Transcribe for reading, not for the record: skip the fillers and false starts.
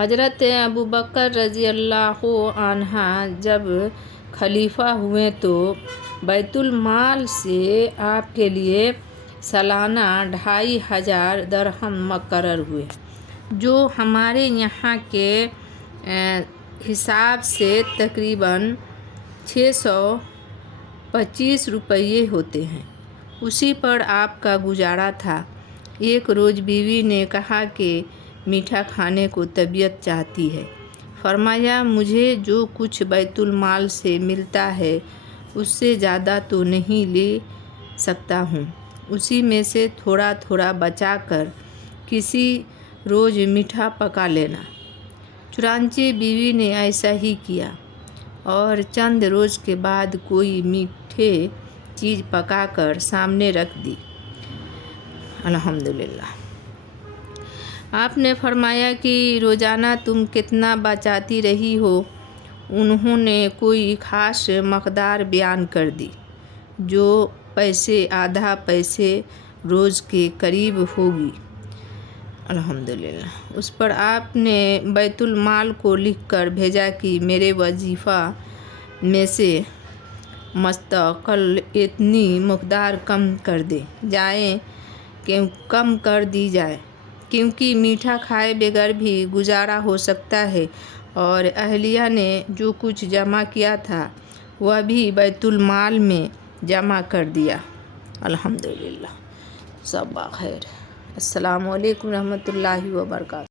حضرت ابو بکر رضی اللہ عنہ جب خلیفہ ہوئے تو بیت المال سے آپ کے لیے سالانہ 2500 درہم مقرر ہوئے، جو ہمارے یہاں کے حساب سے تقریباً 625 روپے ہوتے ہیں۔ اسی پر آپ کا گزارا تھا۔ ایک روز بیوی نے کہا کہ میٹھا کھانے کو طبیعت چاہتی ہے۔ فرمایا مجھے جو کچھ بیت المال سے ملتا ہے اس سے زیادہ تو نہیں لے سکتا ہوں، اسی میں سے تھوڑا تھوڑا بچا کر کسی روز میٹھا پکا لینا۔ چنانچہ بیوی نے ایسا ہی کیا اور چند روز کے بعد کوئی میٹھے چیز پکا کر سامنے رکھ دی۔ الحمدللہ۔ آپ نے فرمایا کہ روزانہ تم کتنا بچاتی رہی ہو؟ انہوں نے کوئی خاص مقدار بیان کر دی، جو آدھا پیسے روز کے قریب ہوگی۔ الحمدللہ۔ اس پر آپ نے بیت المال کو لکھ کر بھیجا کہ میرے وظیفہ میں سے مستقل اتنی مقدار کم کر دی جائے، کیونکہ میٹھا کھائے بغیر بھی گزارا ہو سکتا ہے، اور اہلیہ نے جو کچھ جمع کیا تھا وہ بھی بیت المال میں جمع کر دیا۔ الحمدللہ۔ سب بخیر۔ السلام علیکم ورحمۃ اللہ وبرکاتہ۔